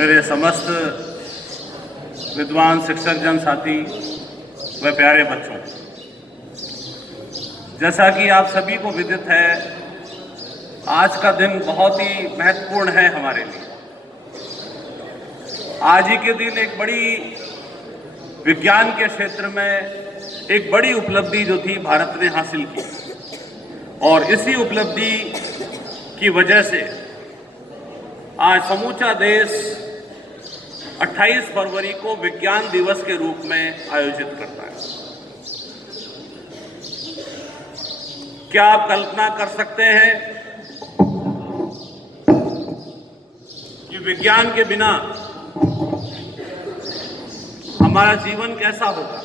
मेरे समस्त विद्वान शिक्षक जन साथी व प्यारे बच्चों, जैसा कि आप सभी को विदित है, आज का दिन बहुत ही महत्वपूर्ण है हमारे लिए। आज ही के दिन एक बड़ी विज्ञान के क्षेत्र में एक बड़ी उपलब्धि जो थी भारत ने हासिल की, और इसी उपलब्धि की वजह से आज समूचा देश 28 फरवरी को विज्ञान दिवस के रूप में आयोजित करता है। क्या आप कल्पना कर सकते हैं कि विज्ञान के बिना हमारा जीवन कैसा होगा?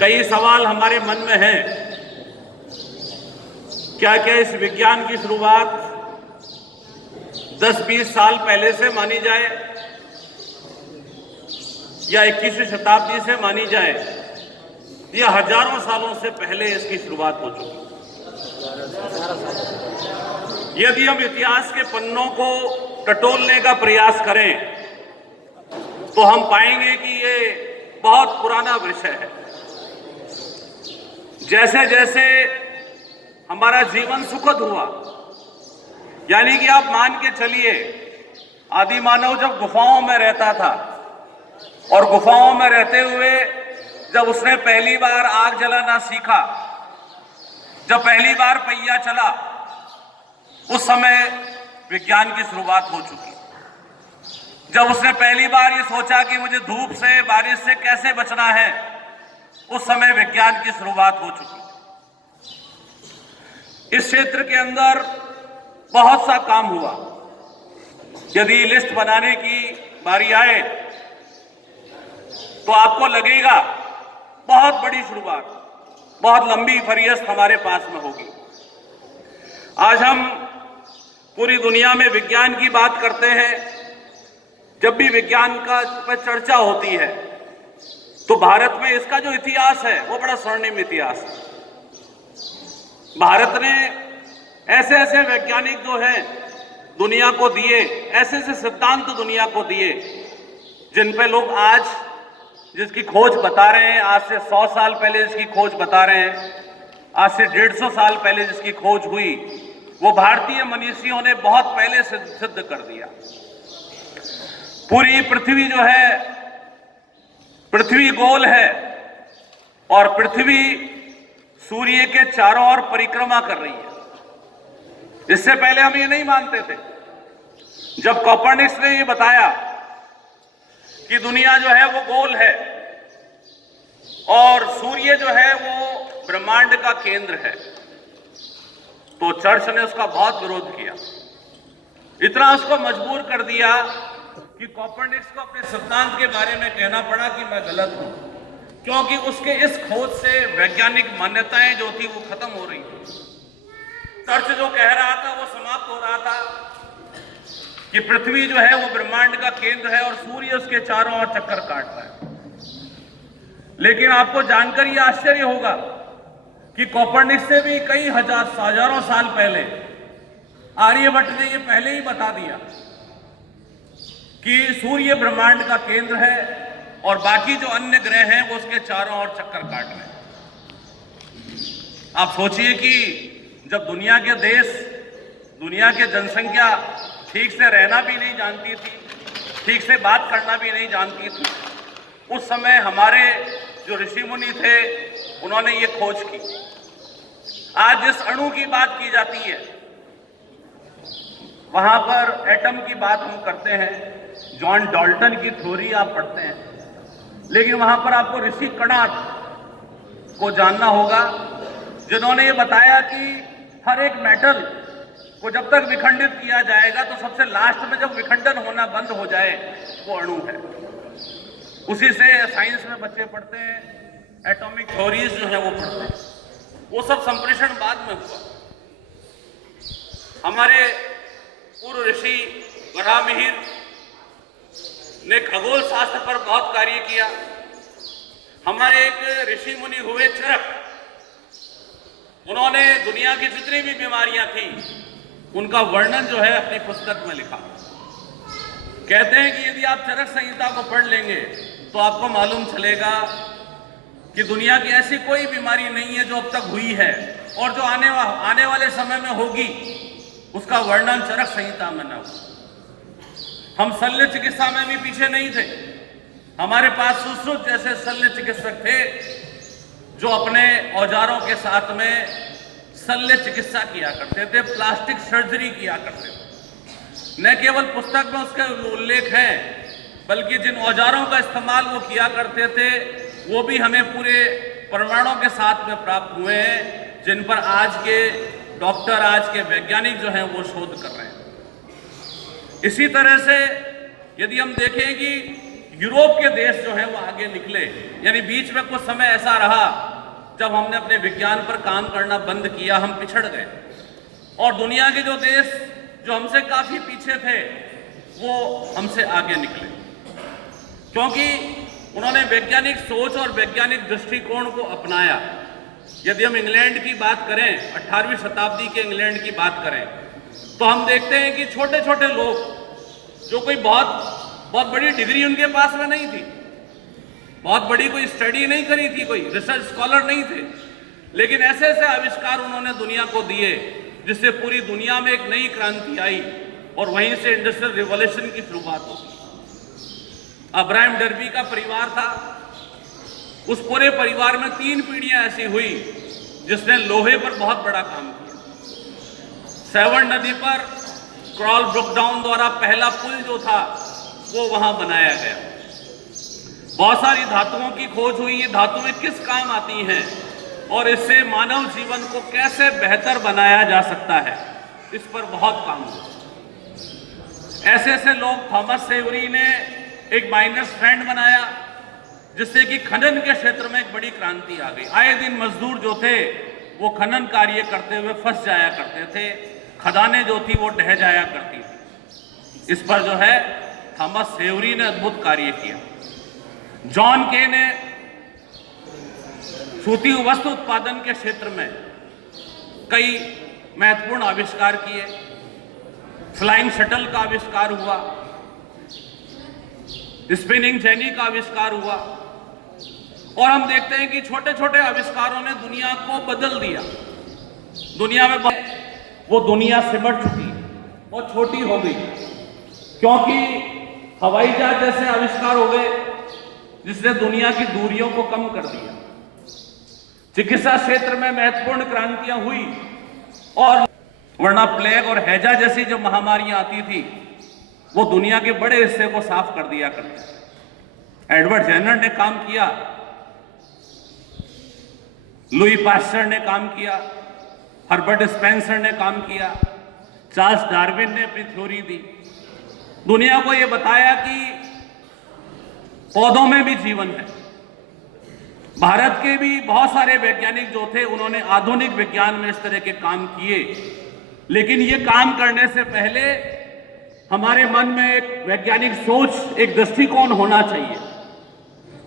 कई सवाल हमारे मन में हैं। क्या इस विज्ञान की शुरुआत 10-20 साल पहले से मानी जाए या 21वीं शताब्दी से मानी जाए, या हजारों सालों से पहले इसकी शुरुआत हो चुकी? यदि हम इतिहास के पन्नों को टटोलने का प्रयास करें तो हम पाएंगे कि ये बहुत पुराना विषय है। जैसे जैसे हमारा जीवन सुखद हुआ, यानी कि आप मान के चलिए, आदि मानव जब गुफाओं में रहता था और गुफाओं में रहते हुए जब उसने पहली बार आग जलाना सीखा, जब पहली बार पहिया चला, उस समय विज्ञान की शुरुआत हो चुकी। जब उसने पहली बार ये सोचा कि मुझे धूप से, बारिश से कैसे बचना है, उस समय विज्ञान की शुरुआत हो चुकी। इस क्षेत्र के अंदर बहुत सा काम हुआ। यदि लिस्ट बनाने की बारी आए तो आपको लगेगा बहुत बड़ी शुरुआत, बहुत लंबी फहरिस्त हमारे पास में होगी। आज हम पूरी दुनिया में विज्ञान की बात करते हैं। जब भी विज्ञान का पर चर्चा होती है तो भारत में इसका जो इतिहास है वो बड़ा स्वर्णिम इतिहास है। भारत ने ऐसे ऐसे वैज्ञानिक जो हैं दुनिया को दिए, ऐसे ऐसे सिद्धांत दुनिया को दिए जिन पे लोग आज जिसकी खोज बता रहे हैं, आज से 100 साल पहले जिसकी खोज बता रहे हैं, आज से 150 साल पहले जिसकी खोज हुई, वो भारतीय मनीषियों ने बहुत पहले सिद्ध कर दिया। पूरी पृथ्वी जो है, पृथ्वी गोल है और पृथ्वी सूर्य के चारों ओर परिक्रमा कर रही है। इससे पहले हम ये नहीं मानते थे। जब कोपर्निकस ने ये बताया कि दुनिया जो है वो गोल है और सूर्य जो है वो ब्रह्मांड का केंद्र है, तो चर्च ने उसका बहुत विरोध किया। इतना उसको मजबूर कर दिया कि कोपर्निकस को अपने सिद्धांत के बारे में कहना पड़ा कि मैं गलत हूं, क्योंकि उसके इस खोज से वैज्ञानिक मान्यताएं जो थी वो खत्म हो रही थी। चर्च जो कह रहा था वो समाप्त हो रहा था कि पृथ्वी जो है वो ब्रह्मांड का केंद्र है और सूर्य उसके चारों ओर चक्कर काट रहा है। लेकिन आपको जानकर यह आश्चर्य होगा कि कोपर्निकस से भी कई हजारों साल पहले आर्यभट्ट ने यह पहले ही बता दिया कि सूर्य ब्रह्मांड का केंद्र है और बाकी जो अन्य ग्रह हैं वो उसके चारों ओर चक्कर काट रहे हैं। आप सोचिए कि जब दुनिया के देश, दुनिया की जनसंख्या ठीक से रहना भी नहीं जानती थी, ठीक से बात करना भी नहीं जानती थी, उस समय हमारे जो ऋषि मुनि थे उन्होंने ये खोज की। आज जिस अणु की बात की जाती है वहां पर एटम की बात हम करते हैं, जॉन डाल्टन की थ्योरी आप पढ़ते हैं, लेकिन वहां पर आपको ऋषि कणाद को जानना होगा जिन्होंने ये बताया कि हर एक मेटल को जब तक विखंडित किया जाएगा तो सबसे लास्ट में जब विखंडन होना बंद हो जाए वो अणु है। उसी से साइंस में बच्चे पढ़ते हैं, एटॉमिक थ्योरीज जो है वो पढ़ते हैं। वो सब संप्रेषण बाद में हुआ। हमारे पूर्व ऋषि वराहमिहिर ने खगोल शास्त्र पर बहुत कार्य किया। हमारे एक ऋषि मुनि हुए चरक, उन्होंने दुनिया की जितनी भी बीमारियां थी उनका वर्णन जो है अपनी पुस्तक में लिखा। कहते हैं कि यदि आप चरक संहिता को पढ़ लेंगे तो आपको मालूम चलेगा कि दुनिया की ऐसी कोई बीमारी नहीं है जो अब तक हुई है और जो आने वाले समय में होगी, उसका वर्णन चरक संहिता में न हो। हम शल्य चिकित्सा में भी पीछे नहीं थे। हमारे पास सुश्रुत जैसे शल्य चिकित्सक थे जो अपने औजारों के साथ में शल्य चिकित्सा किया करते थे, प्लास्टिक सर्जरी किया करते थे। न केवल पुस्तक में उसका उल्लेख है, बल्कि जिन औजारों का इस्तेमाल वो किया करते थे वो भी हमें पूरे प्रमाणों के साथ में प्राप्त हुए हैं, जिन पर आज के डॉक्टर, आज के वैज्ञानिक जो हैं वो शोध कर रहे हैं। इसी तरह से यदि हम देखें कि यूरोप के देश जो हैं वो आगे निकले, यानी बीच में कुछ समय ऐसा रहा जब हमने अपने विज्ञान पर काम करना बंद किया, हम पिछड़ गए और दुनिया के जो देश जो हमसे काफी पीछे थे वो हमसे आगे निकले, क्योंकि उन्होंने वैज्ञानिक सोच और वैज्ञानिक दृष्टिकोण को अपनाया। यदि हम इंग्लैंड की बात करें, 18वीं शताब्दी के इंग्लैंड की बात करें, तो हम देखते हैं कि छोटे छोटे लोग जो कोई बहुत बड़ी डिग्री उनके पास में नहीं थी, बहुत बड़ी कोई स्टडी नहीं करी थी, कोई रिसर्च स्कॉलर नहीं थे, लेकिन ऐसे ऐसे आविष्कार उन्होंने दुनिया को दिए जिससे पूरी दुनिया में एक नई क्रांति आई और वहीं से इंडस्ट्रियल रिवॉल्यूशन की शुरुआत हो गई। अब्राहम डर्बी का परिवार था, उस पूरे परिवार में 3 पीढ़ियां ऐसी हुई जिसने लोहे पर बहुत बड़ा काम किया। सेवन नदी पर क्रॉल ब्रुक डाउन द्वारा पहला पुल जो था वो वहां बनाया गया। बहुत सारी धातुओं की खोज हुई, ये धातुएं किस काम आती हैं और इससे मानव जीवन को कैसे बेहतर बनाया जा सकता है, इस पर बहुत काम हुआ। ऐसे ऐसे लोग, थॉमस सेवरी ने एक माइनस ट्रेंड बनाया जिससे कि खनन के क्षेत्र में एक बड़ी क्रांति आ गई। आए दिन मजदूर जो थे वो खनन कार्य करते हुए फंस जाया करते थे, खदानें जो थी वो ढह जाया करती थी। इस पर जो है थॉमस सेवरी ने अद्भुत कार्य किया। जॉन के ने सूती वस्त्र उत्पादन के क्षेत्र में कई महत्वपूर्ण आविष्कार किए। फ्लाइंग शटल का आविष्कार हुआ, स्पिनिंग जेनी का आविष्कार हुआ और हम देखते हैं कि छोटे छोटे आविष्कारों ने दुनिया को बदल दिया। दुनिया में वो दुनिया सिमट चुकी और छोटी हो गई, क्योंकि हवाई जहाज जैसे आविष्कार हो गए जिसने दुनिया की दूरियों को कम कर दिया। चिकित्सा क्षेत्र में महत्वपूर्ण क्रांतियां हुई और वरना प्लेग और हैजा जैसी जो महामारियां आती थी वो दुनिया के बड़े हिस्से को साफ कर दिया करते। एडवर्ड जेनर ने काम किया, लुई पास्चर ने काम किया, हर्बर्ट स्पेंसर ने काम किया, चार्ल्स डार्विन ने अपनी थ्योरी दी। दुनिया को यह बताया कि पौधों में भी जीवन है। भारत के भी बहुत सारे वैज्ञानिक जो थे उन्होंने आधुनिक विज्ञान में इस तरह के काम किए, लेकिन ये काम करने से पहले हमारे मन में एक वैज्ञानिक सोच, एक दृष्टिकोण होना चाहिए।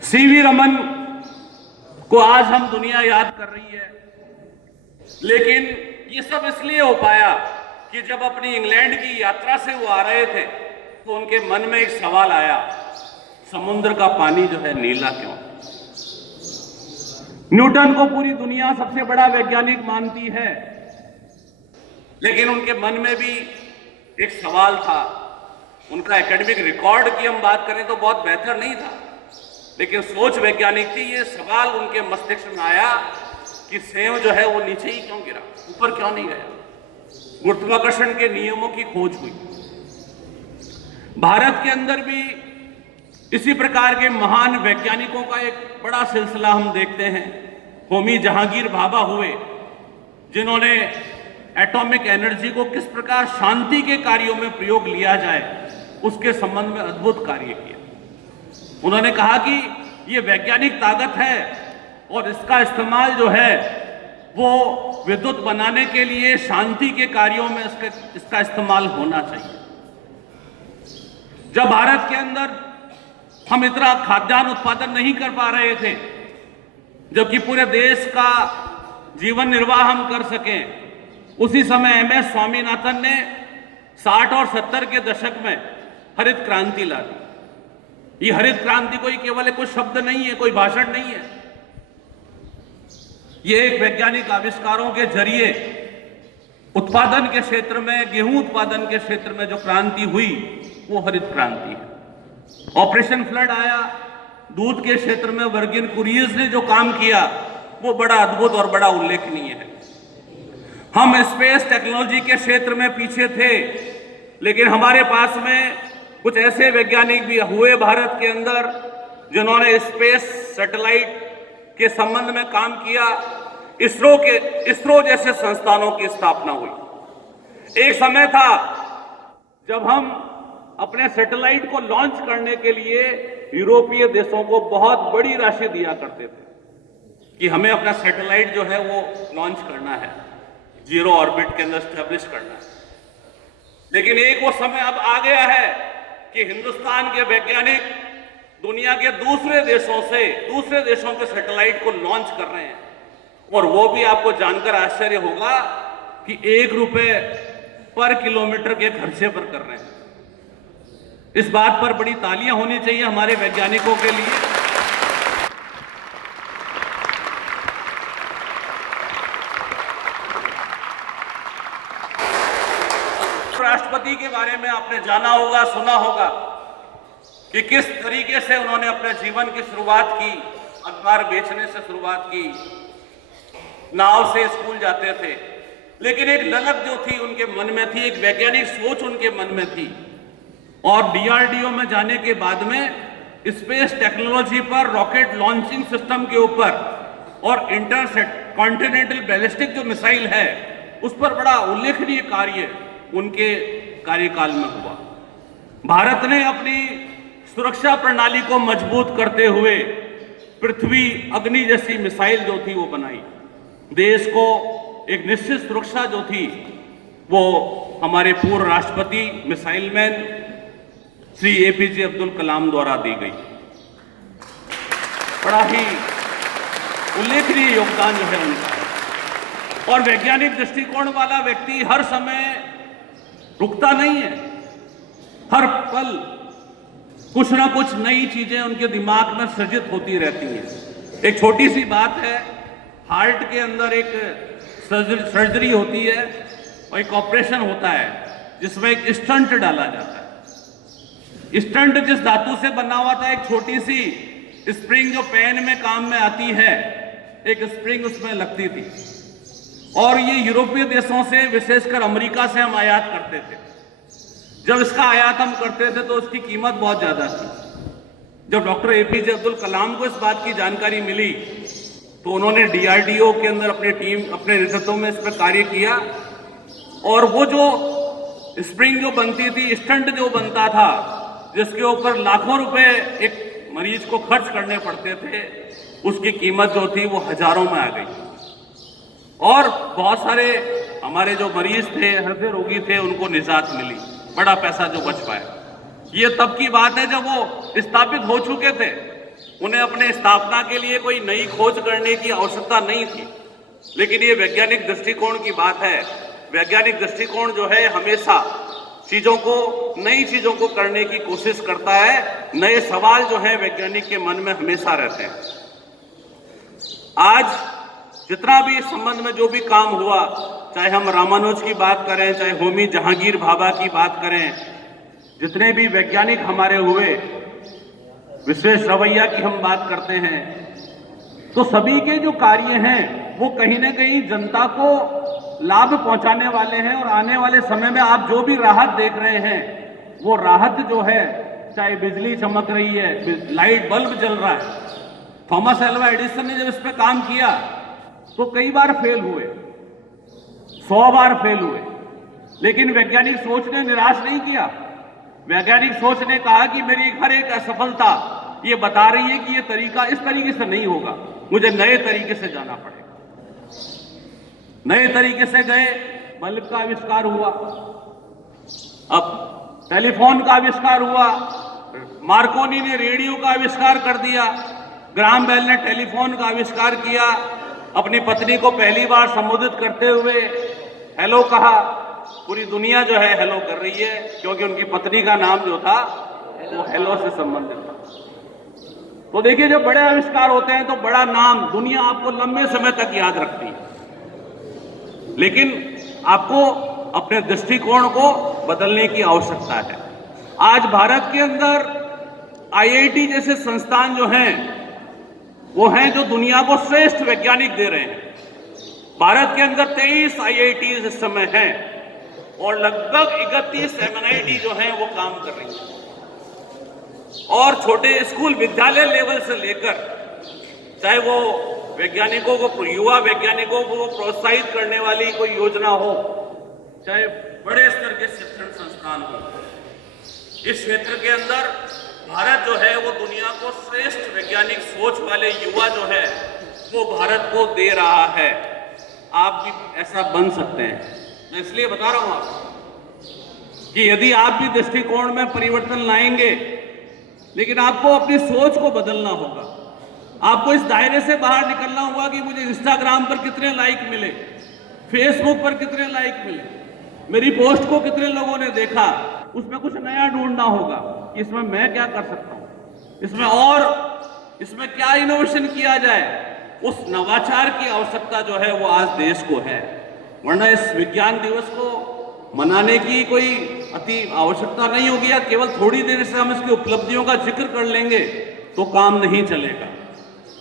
सीवी रमन को आज हम दुनिया याद कर रही है, लेकिन ये सब इसलिए हो पाया कि जब अपनी इंग्लैंड की यात्रा से वो आ रहे थे तो उनके मन में एक सवाल आया, समुद्र का पानी जो है नीला क्यों? न्यूटन को पूरी दुनिया सबसे बड़ा वैज्ञानिक मानती है, लेकिन उनके मन में भी एक सवाल था। उनका एकेडमिक रिकॉर्ड की हम बात करें तो बहुत बेहतर नहीं था, लेकिन सोच वैज्ञानिक थी। ये सवाल उनके मस्तिष्क में आया कि सेव जो है वो नीचे ही क्यों गिरा, ऊपर क्यों नहीं गया? गुरुत्वाकर्षण के नियमों की खोज हुई। भारत के अंदर भी इसी प्रकार के महान वैज्ञानिकों का एक बड़ा सिलसिला हम देखते हैं। होमी जहांगीर भाभा हुए, जिन्होंने एटॉमिक एनर्जी को किस प्रकार शांति के कार्यों में प्रयोग लिया जाए उसके संबंध में अद्भुत कार्य किया। उन्होंने कहा कि ये वैज्ञानिक ताकत है और इसका इस्तेमाल जो है वो विद्युत बनाने के लिए, शांति के कार्यों में इसका इस्तेमाल होना चाहिए। जब भारत के अंदर हम इतना खाद्यान्न उत्पादन नहीं कर पा रहे थे, जबकि पूरे देश का जीवन निर्वाह हम कर सकें, उसी समय MS स्वामीनाथन ने 60 और 70 के दशक में हरित क्रांति ला दी। ये हरित क्रांति कोई केवल कोई शब्द नहीं है, कोई भाषण नहीं है। ये एक वैज्ञानिक आविष्कारों के जरिए उत्पादन के क्षेत्र में, गेहूं उत्पादन के क्षेत्र में जो क्रांति हुई वो हरित क्रांति है। ऑपरेशन फ्लड आया, दूध के क्षेत्र में वर्गिन कुरियस ने जो काम किया वो बड़ा अद्भुत और बड़ा उल्लेखनीय है। हम स्पेस टेक्नोलॉजी के क्षेत्र में पीछे थे, लेकिन हमारे पास में कुछ ऐसे वैज्ञानिक भी हुए भारत के अंदर जिन्होंने स्पेस सैटेलाइट के संबंध में काम किया। इसरो जैसे संस्थानों की स्थापना हुई। एक समय था जब हम अपने सैटेलाइट को लॉन्च करने के लिए यूरोपीय देशों को बहुत बड़ी राशि दिया करते थे कि हमें अपना सैटेलाइट जो है वो लॉन्च करना है, जीरो ऑर्बिट के अंदर स्टैब्लिश करना है। लेकिन एक वो समय अब आ गया है कि हिंदुस्तान के वैज्ञानिक दुनिया के दूसरे देशों के सैटेलाइट को लॉन्च कर रहे हैं, और वो भी आपको जानकर आश्चर्य होगा कि 1 रुपए पर किलोमीटर के खर्चे पर कर रहे हैं। इस बात पर बड़ी तालियां होनी चाहिए हमारे वैज्ञानिकों के लिए। राष्ट्रपति के बारे में आपने जाना होगा, सुना होगा कि किस तरीके से उन्होंने अपने जीवन की शुरुआत की। अखबार बेचने से शुरुआत की, नाव से स्कूल जाते थे, लेकिन एक ललक जो थी उनके मन में थी, एक वैज्ञानिक सोच उनके मन में थी। और डीआरडीओ में जाने के बाद में स्पेस टेक्नोलॉजी पर, रॉकेट लॉन्चिंग सिस्टम के ऊपर और इंटरकॉन्टिनेंटल बैलिस्टिक जो मिसाइल है उस पर बड़ा उल्लेखनीय कार्य उनके कार्यकाल में हुआ। भारत ने अपनी सुरक्षा प्रणाली को मजबूत करते हुए पृथ्वी अग्नि जैसी मिसाइल जो थी वो बनाई। देश को एक निश्चित सुरक्षा जो थी वो हमारे पूर्व राष्ट्रपति missile man Shri APJ Abdul Kalam द्वारा दी गई। बड़ा ही उल्लेखनीय योगदान जो है उनका। और वैज्ञानिक दृष्टिकोण वाला व्यक्ति हर समय रुकता नहीं है, हर पल कुछ ना कुछ नई चीजें उनके दिमाग में सृजित होती रहती हैं। एक छोटी सी बात है, हार्ट के अंदर एक सर्जरी होती है और एक ऑपरेशन होता है जिसमें एक स्टंट डाला जाता है। स्टंट जिस धातु से बना हुआ था, एक छोटी सी स्प्रिंग जो पेन में काम में आती है, एक स्प्रिंग उसमें लगती थी। और ये यूरोपीय देशों से, विशेषकर अमेरिका से हम आयात करते थे। जब इसका आयात हम करते थे तो उसकी कीमत बहुत ज्यादा थी। जब डॉक्टर एपीजे अब्दुल कलाम को इस बात की जानकारी मिली तो उन्होंने डीआरडीओ के अंदर अपने नेतृत्व में इस पर कार्य किया, और वो जो स्प्रिंग जो बनती थी, स्टंट जो बनता था, जिसके ऊपर लाखों रुपए एक मरीज को खर्च करने पड़ते थे, उसकी कीमत जो थी वो हजारों में आ गई। और बहुत सारे हमारे जो मरीज थे, हृदय रोगी थे, उनको निजात मिली, बड़ा पैसा जो बच पाया। ये तब की बात है जब वो स्थापित हो चुके थे। उन्हें अपने स्थापना के लिए कोई नई खोज करने की आवश्यकता नहीं थी। लेकिन ये वैज्ञानिक दृष्टिकोण की बात है। वैज्ञानिक दृष्टिकोण जो है हमेशा नई चीजों को करने की कोशिश करता है। नए सवाल जो है वैज्ञानिक के मन में हमेशा रहते हैं। आज जितना भी इस संबंध में जो भी काम हुआ, चाहे हम रामानुज की बात करें, चाहे होमी जहांगीर भाभा की बात करें, जितने भी वैज्ञानिक हमारे हुए, विशेष रवैया की हम बात करते हैं, तो सभी के जो कार्य हैं वो कहीं ना कहीं जनता को लाभ पहुंचाने वाले हैं। और आने वाले समय में आप जो भी राहत देख रहे हैं, वो राहत जो है, चाहे बिजली चमक रही है, लाइट बल्ब जल रहा है। थॉमस एल्वा एडिसन ने जब इस पर काम किया तो कई बार फेल हुए, 100 बार फेल हुए, लेकिन वैज्ञानिक सोच ने निराश नहीं किया। वैज्ञानिक सोच ने कहा कि मेरी हर एक असफलता ये बता रही है कि ये तरीका इस तरीके से नहीं होगा, मुझे नए तरीके से जाना पड़ेगा। नए तरीके से गए, बल्ब का आविष्कार हुआ, अब टेलीफोन का आविष्कार हुआ, मार्कोनी ने रेडियो का आविष्कार कर दिया, ग्राहम बेल ने टेलीफोन का आविष्कार किया, अपनी पत्नी को पहली बार संबोधित करते हुए हेलो कहा। पूरी दुनिया जो है हेलो कर रही है, क्योंकि उनकी पत्नी का नाम जो था वो हेलो से संबंधित था। तो देखिए, जब बड़े आविष्कार होते हैं तो बड़ा नाम दुनिया आपको लंबे समय तक याद रखती है, लेकिन आपको अपने दृष्टिकोण को बदलने की आवश्यकता है। आज भारत के अंदर आईआईटी जैसे संस्थान जो हैं वो हैं जो दुनिया को श्रेष्ठ वैज्ञानिक दे रहे हैं। भारत के अंदर 23 आईआईटीज इस समय हैं और लगभग 31 एमएनआईटी जो हैं वो काम कर रही हैं। और छोटे स्कूल विद्यालय लेवल से लेकर चाहे वो वैज्ञानिकों को, युवा वैज्ञानिकों को प्रोत्साहित करने वाली कोई योजना हो, चाहे बड़े स्तर के शिक्षण संस्थान हो, इस क्षेत्र के अंदर भारत जो है वो दुनिया को श्रेष्ठ वैज्ञानिक सोच वाले युवा जो है वो भारत को दे रहा है। आप भी ऐसा बन सकते हैं। मैं इसलिए बता रहा हूं आपको कि यदि आप भी दृष्टिकोण में परिवर्तन लाएंगे, लेकिन आपको अपनी सोच को बदलना होगा। आपको इस दायरे से बाहर निकलना होगा कि मुझे इंस्टाग्राम पर कितने लाइक मिले, फेसबुक पर कितने लाइक मिले, मेरी पोस्ट को कितने लोगों ने देखा। उसमें कुछ नया ढूंढना होगा कि इसमें मैं क्या कर सकता हूं, इसमें क्या इनोवेशन किया जाए। उस नवाचार की आवश्यकता जो है वो आज देश को है, वरना इस विज्ञान दिवस को मनाने की कोई अति आवश्यकता नहीं होगी, या केवल थोड़ी देर से हम इसकी उपलब्धियों का जिक्र कर लेंगे तो काम नहीं चलेगा।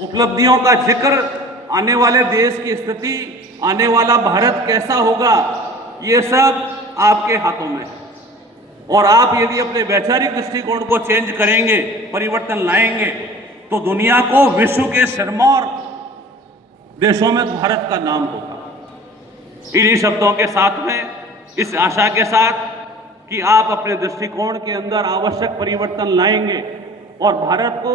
उपलब्धियों का जिक्र, आने वाले देश की स्थिति, आने वाला भारत कैसा होगा, ये सब आपके हाथों में है। और आप यदि अपने वैचारिक दृष्टिकोण को चेंज करेंगे, परिवर्तन लाएंगे, तो दुनिया को विश्व के सिरमौर देशों में भारत का नाम होगा। इन्हीं शब्दों के साथ में, इस आशा के साथ कि आप अपने दृष्टिकोण के अंदर आवश्यक परिवर्तन लाएंगे और भारत को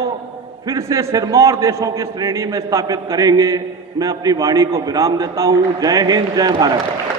फिर से सिरमौर देशों की श्रेणी में स्थापित करेंगे, मैं अपनी वाणी को विराम देता हूं। जय हिंद, जय भारत।